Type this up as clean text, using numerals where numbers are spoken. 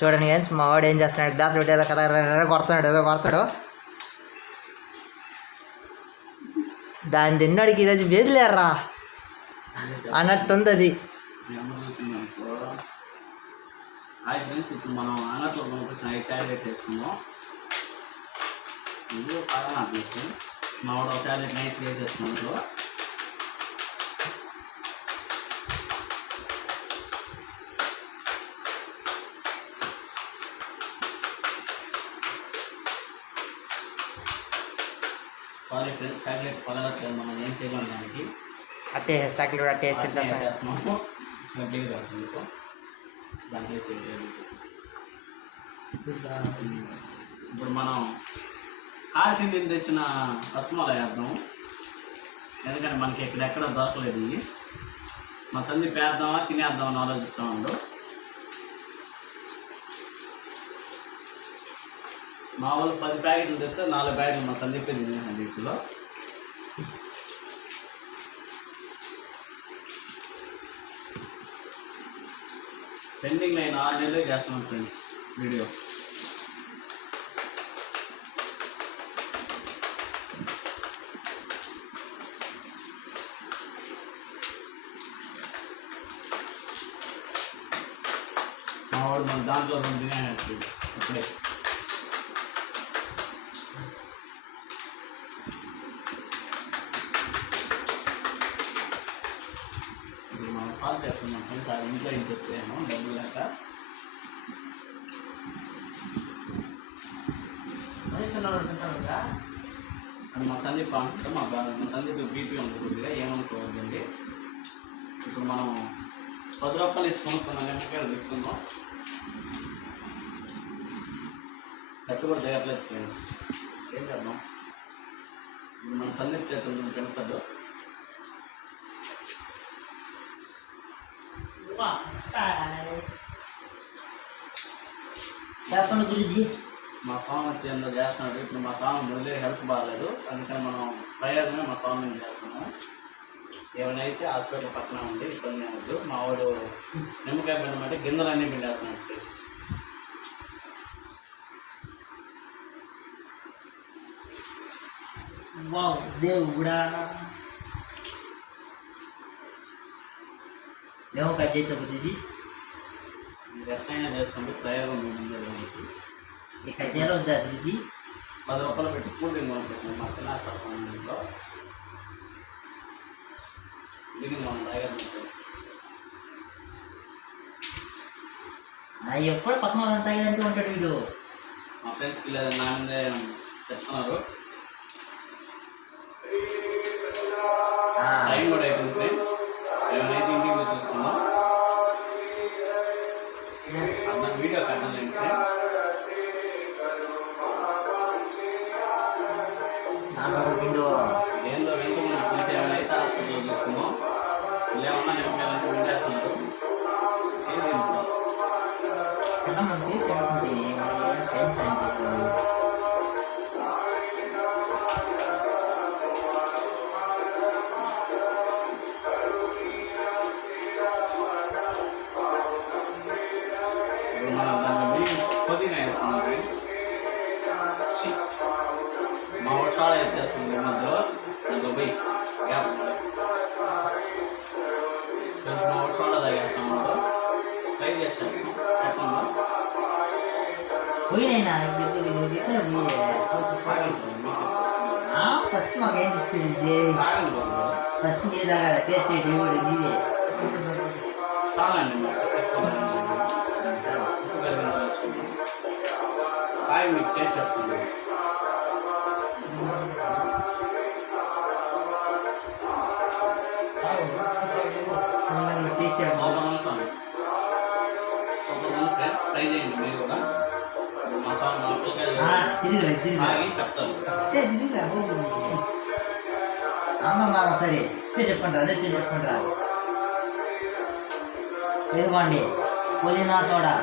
చూడండి గైస్, మా వాడు ఏం చేస్తున్నాడు, గ్లాస్ పెట్టి ఏదో కలర్ కొడతాడు. దాన్ని తిన్నాడికి ఈరోజు వేదిలేరా అన్నట్టుంది అది. ఇప్పుడు మనం అంగట్లో కొనుక్కొచ్చిన 5 చాక్లెట్ వేసుకుందాం. ఇది కారణం మా వాడు ఒక చాక్లెట్ నైస్ వేసేస్తున్నాం. సారీ ఫ్రెండ్స్, చాక్లెట్ పగలట్లేదు, మనం ఏం చేయలేము దానికి. అట్టే చాక్లెట్ అట్టే వేసేస్తున్నాము. గట్టిగా రాస్తుంది దాంట్లో ఇప్పుడు మనం కాసింది తెచ్చిన రసమలై వేద్దాం, ఎందుకంటే మనకి ఎక్కడెక్కడ దొరకలేదు. ఇవి మా సందీప్ వేద్దామా తినేద్దామని ఆలోచిస్తూ ఉండు. మా వాళ్ళు 10 ప్యాకెట్లు తెస్తే 4 ప్యాకెట్లు మా సందీపే తినేసాను వీటిలో. పెండింగ్ నేను 6 నెలలే చేస్తున్నాను ఫ్రెండ్స్ వీడియో. మా వాడు మన దాంట్లో 2 తినేయాలి అప్పుడే. మనం సాల్ట్ వేసుకున్నాం ఫ్రెండ్స్, అది ఇంట్లో ఏం చెప్తాను డబ్బులు లేక. అది మా సందీప్ అంటే మా సందీప్ బీపీ ఉంది కొద్దిగా, ఏమనుకోవద్దండి. ఇప్పుడు మనం 10 రూపాయలు వేసి కొనుక్కున్నాం, నిమ్మకాయలు తీసుకుందాం. కత్తి కూడా దిగట్లేదు ఫ్రెండ్స్, ఏం చేద్దాం. ఇప్పుడు మన సందీప్ చేతులు పెడతాడు. చెప్పండి గురుజీ. మా స్వామి వచ్చి ఎంతో చేస్తున్నాడు. ఇప్పుడు మా స్వామి ముందే హెల్త్ బాగాలేదు, అందుకని మనం ప్రయోగమే మా స్వామిని చేస్తున్నాము. ఏమైనా అయితే హాస్పిటల్ పక్కన ఉంది, ఇబ్బంది అవ్వద్దు. మా వాడు నిమ్మకాయ పిండమంటే గింజలన్నీ పిండేస్తున్నాడు ప్లీజ్. దేవుడా మేము కట్ చేయొచ్చు గురుజీ. మీరు ఎట్లయినా చేసుకోండి, ప్రయోగం ముందే ఈ కట్ చేయాలి వద్దా గురుజీ? 10 రూపాయలు పెట్టి కూల్ డ్రింక్ కొనుక్కొచ్చాను మా చిన్న ఇంట్లో. దీనికి మనం ఎప్పుడు పక్కన వాళ్ళని తాగేదంటూ ఉంటాడు వీడు. మా ఫ్రెండ్స్కి లేదా నా ముందే తెస్తున్నారు. టైం కూడా అయిపోయింది ఫ్రెండ్స్, ఏమైనా ఇంటికి చూసుకున్నాం. అన్న వీడియో కట్టలేదు ఫ్రెండ్స్. ఏందో వెంటనే చూసి ఏమైనా అయితే హాస్పిటల్లో చూసుకున్నాం. లేవన్నా నిమ్మకాయలంటే విండేస్తున్నారు. చేయలేదు సార్. మనం దాన్ని పుదీనా వేసుకున్నాం ఫ్రెండ్స్. మా వాడు షాడ ఎత్తేస్తుంది మధ్యలో, దాంట్లో పోయి గ్యాప్ ఫ్రెండ్స్. మా వాడు షాడ తాగేస్తాం, వాడు ట్రై చేస్తాం. ఎట్లా పోయినైనా ఫస్ట్ మాకేం ఇచ్చింది, ఫస్ట్ మీద తాగాలి, టేస్ట్ మీదే చాలండి. కాయ మీకు టేస్ట్ చెప్తుంది. ఫ్రెండ్స్ ట్రై చేయండి మీరు కూడా. మా సాంగ్ చెప్తారు సరే చెప్పండి రా, చెప్పండి రా. ఇదిగోండి పుదీనా సోడా.